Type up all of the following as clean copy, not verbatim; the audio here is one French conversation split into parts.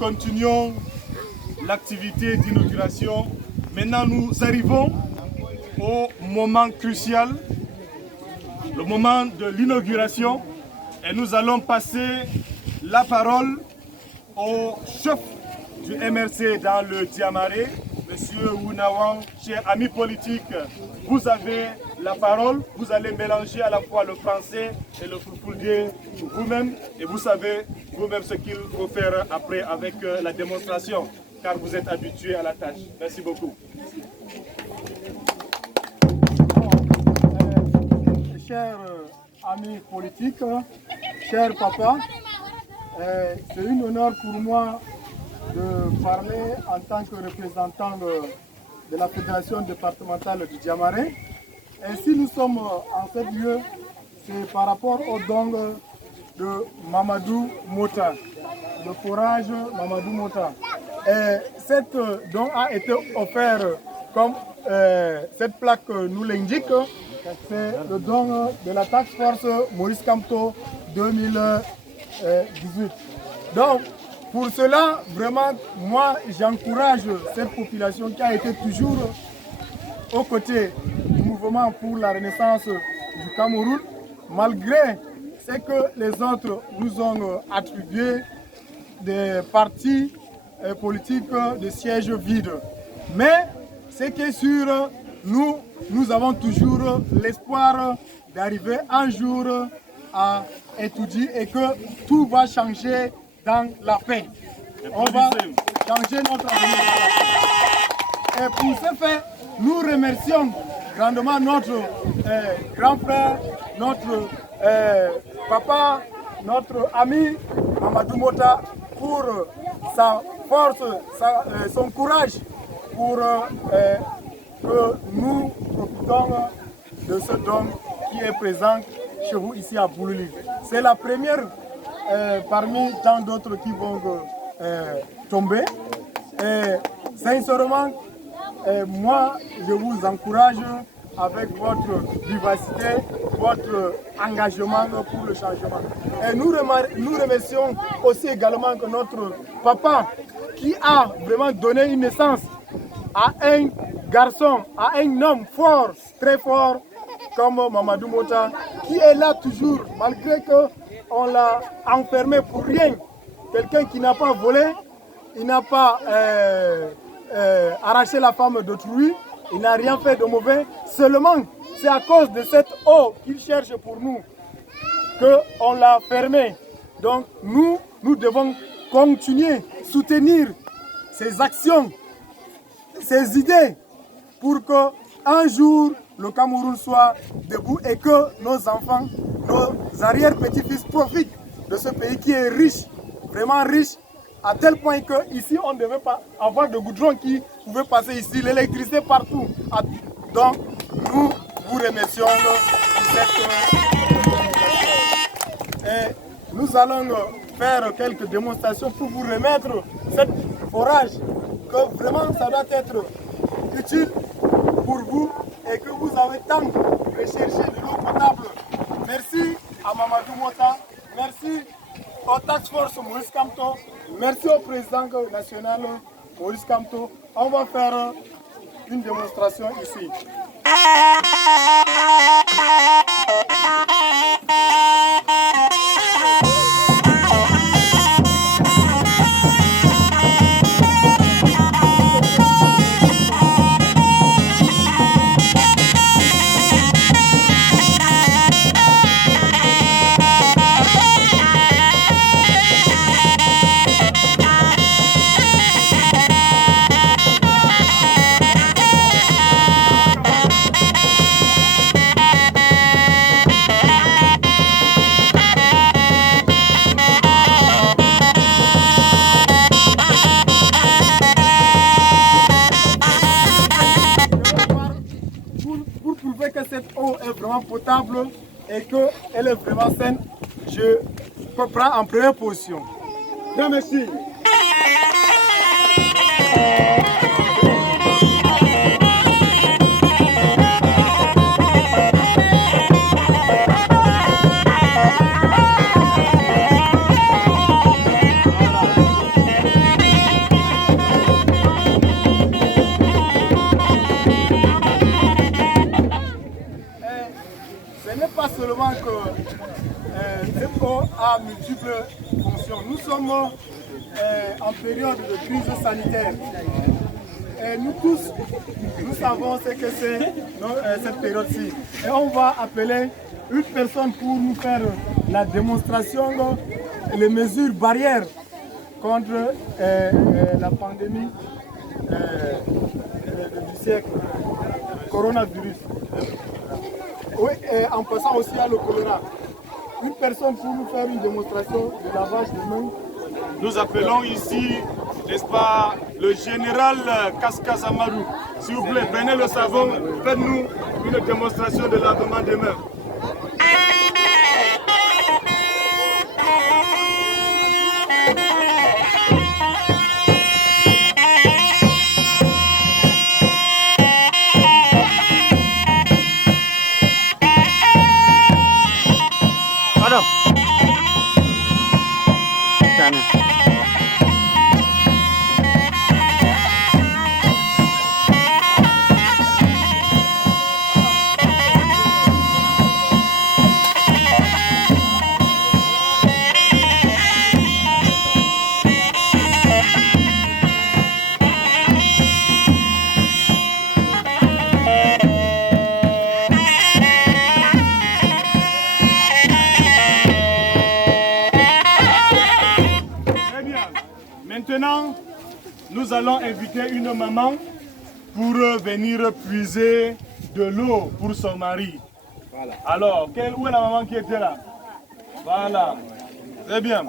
continuons l'activité d'inauguration. Maintenant, nous arrivons au moment crucial, le moment de l'inauguration. Et nous allons passer la parole au chef du MRC dans le Diamaré, Monsieur Ounawan, cher ami politique. Vous avez la parole, vous allez mélanger à la fois le français et le fulfulde vous-même, et vous savez vous-même ce qu'il faut faire après avec la démonstration, car vous êtes habitué à la tâche. Merci beaucoup. Chers amis politiques, cher papa, c'est un honneur pour moi de parler en tant que représentant de la Fédération départementale du Diamaré. Et si nous sommes en ce lieu, c'est par rapport au don de Mamadou Mota, le forage Mamadou Mota. Et cette don a été offert comme cette plaque nous l'indique, c'est le don de la Task Force Maurice Kamto 2018. Donc, pour cela, vraiment, moi, j'encourage cette population qui a été toujours aux côtés du mouvement pour la renaissance du Cameroun, malgré ce que les autres nous ont attribué des partis politiques de sièges vides. Mais ce qui est sûr, nous avons toujours l'espoir d'arriver un jour à étudier et que tout va changer dans la paix. On va changer notre avenir dans la paix. Et pour ce fait, nous remercions grandement notre grand frère, notre papa, notre ami Mamadou Mota pour sa force, son courage pour que nous profitons de ce don qui est présent chez vous ici à Boulouli. C'est la première parmi tant d'autres qui vont tomber. Et sincèrement, moi, je vous encourage avec votre vivacité, votre engagement pour le changement. Et nous remercions aussi également que notre papa, qui a vraiment donné une naissance à un garçon, à un homme fort, très fort, comme Mamadou Mota, qui est là toujours, malgré qu'on l'a enfermé pour rien. Quelqu'un qui n'a pas volé, il n'a pas arraché la femme d'autrui, il n'a rien fait de mauvais. Seulement, c'est à cause de cette eau qu'il cherche pour nous qu'on l'a fermé. Donc nous devons continuer, soutenir ces actions, ces idées, pour qu'un jour, le Cameroun soit debout et que nos enfants, nos arrière-petits-fils profitent de ce pays qui est riche, vraiment riche, à tel point qu'ici, on ne devait pas avoir de goudron qui pouvait passer ici, l'électricité partout. Donc, nous vous remercions pour cette... Et nous allons faire quelques démonstrations pour vous remettre cette forage, que vraiment ça doit être utile pour vous et que vous avez tant recherché de l'eau potable. Merci à Mamadou Mota, merci au Task Force Maurice Kamto, merci au président national Maurice Kamto. On va faire une démonstration ici. Pour prouver que cette eau est vraiment potable et qu'elle est vraiment saine, je prends en première position. Bien, merci. seulement que cette eau a multiples fonctions. Nous sommes en période de crise sanitaire. Et nous tous, nous savons ce que c'est cette période-ci. Et on va appeler une personne pour nous faire la démonstration des mesures barrières contre la pandémie du siècle, coronavirus. Oui, en passant aussi à le choléra. Une personne pour nous faire une démonstration de lavage de mains. Nous appelons ici, n'est-ce pas, le général Kaskas Amadou. S'il vous plaît, prenez le savon, faites-nous une démonstration de lavement des mains. Maintenant, nous allons inviter une maman pour venir puiser de l'eau pour son mari. Voilà. Alors, où est la maman qui était là? Voilà. Très bien.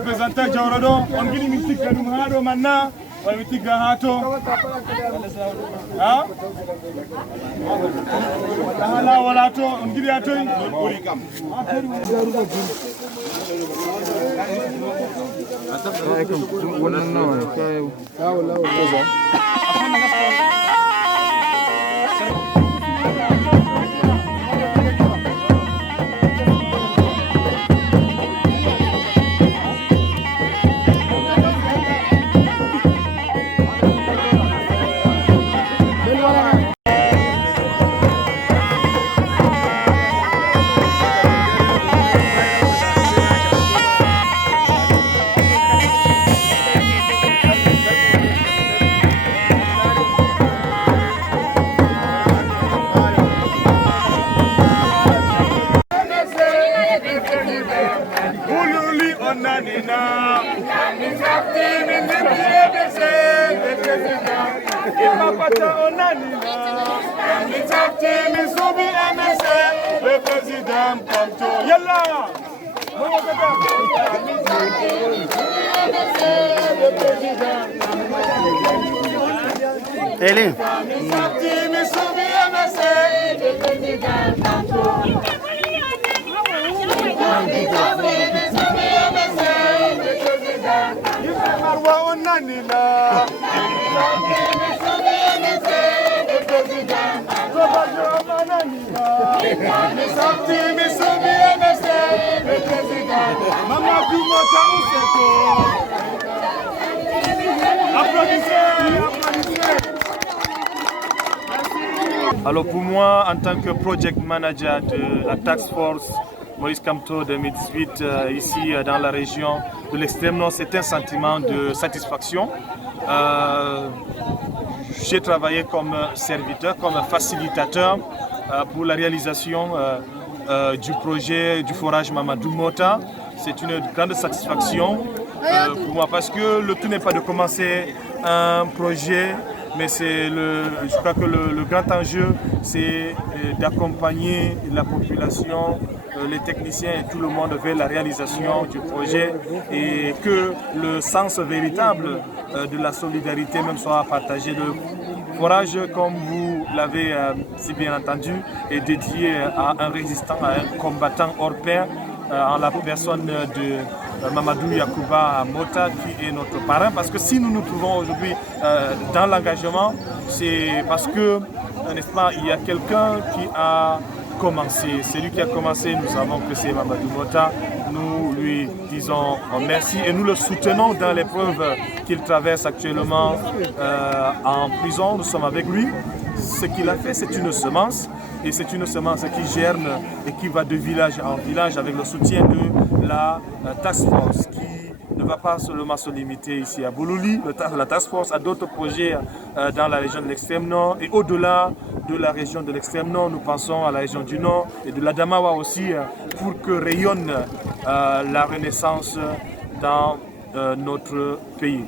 représentant Jawrado, on dit que nous maintenant Wawitiga hato. Ha? Hala wala to ngiri hato. Bululi onanina. Imapata onanina. Misubi MSA. Le président Panto. Yalla. Eli. Misubi MSA. Le président Panto. Marwa onanina. Mama Dumota Useko. Alors pour moi, en tant que project manager de la Task Force Maurice Kamto 2018 ici dans la région de l'extrême nord, c'est un sentiment de satisfaction. J'ai travaillé comme serviteur, comme facilitateur pour la réalisation du projet du forage Mamadou Mota. C'est une grande satisfaction pour moi parce que le tout n'est pas de commencer un projet, mais je crois que le grand enjeu, c'est d'accompagner la population, les techniciens et tout le monde vers la réalisation du projet et que le sens véritable de la solidarité même soit partagé. Le forage, comme vous l'avez si bien entendu, est dédié à un résistant, à un combattant hors pair, en la personne de Mamadou Yacouba Mota, qui est notre parrain. Parce que si nous nous trouvons aujourd'hui dans l'engagement, c'est parce que, n'est-ce pas, il y a quelqu'un qui a commencé. C'est lui qui a commencé, nous savons que c'est Mamadou Mota. Nous lui disons merci et nous le soutenons dans l'épreuve qu'il traverse actuellement en prison. Nous sommes avec lui. Ce qu'il a fait, c'est une semence. Et c'est une semence qui germe et qui va de village en village avec le soutien de la Task Force qui ne va pas seulement se limiter ici à Boulouli. La Task Force a d'autres projets dans la région de l'extrême nord et au-delà de la région de l'extrême nord, nous pensons à la région du nord et de l'Adamawa aussi pour que rayonne la renaissance dans notre pays.